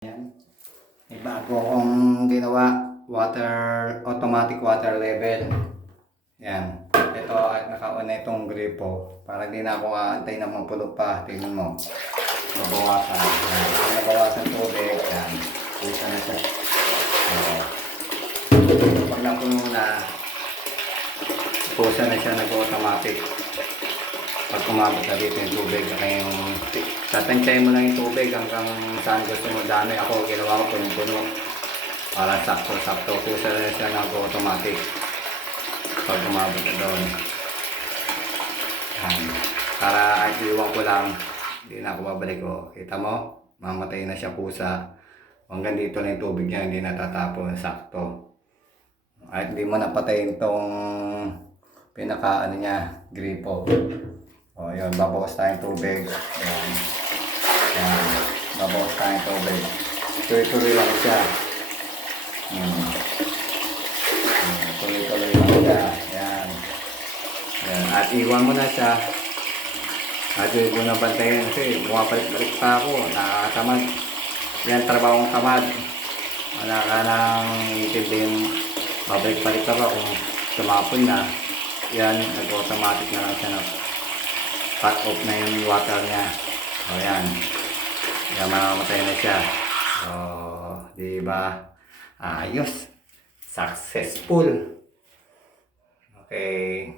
Yan. May bago akong ginawa, automatic water level. Yan. Ito at naka-on na itong gripo para hindi na ako aantay na mapulo pa. Tingnan mo. Nabawasan. Yan. Kung nabawasan tubig, yan. Pusa na siya. Pag napuno na, pusa na siya, nag-automatic. Pag kumabot na dito yung tubig, yung tatansyahin mo lang yung tubig hanggang saan gusto mo. Dami ako, ginawa ko punong-puno para sakto-sakto. Pusa na siya nag-automatic pag kumabot na doon. Para iwan ko lang, hindi na ako babalik. Kita mo, mamatay na siya pusa. Hanggang dito na yung tubig niya, hindi natatapon, sakto. At hindi mo napatayin itong pinaka niya, gripo. Yun, babawas tayong tubig. Yan, babawas tayong tubig. Tuloy-tuloy lang siya. Tuloy-tuloy lang siya. Yan. At iwan mo na siya. At yun mo na bantayan kasi bumabalik-balik pa ako. Nakatamad. Yan, trabahong tamad. Wala ka nang intindihin. Babalik-balik ka pa kung tumapon na. Yan, nag-automatic na lang siya na cut off na yung water niya. Yan. Yan, mamamatay na siya. Diba? Ayos. Successful. Okay.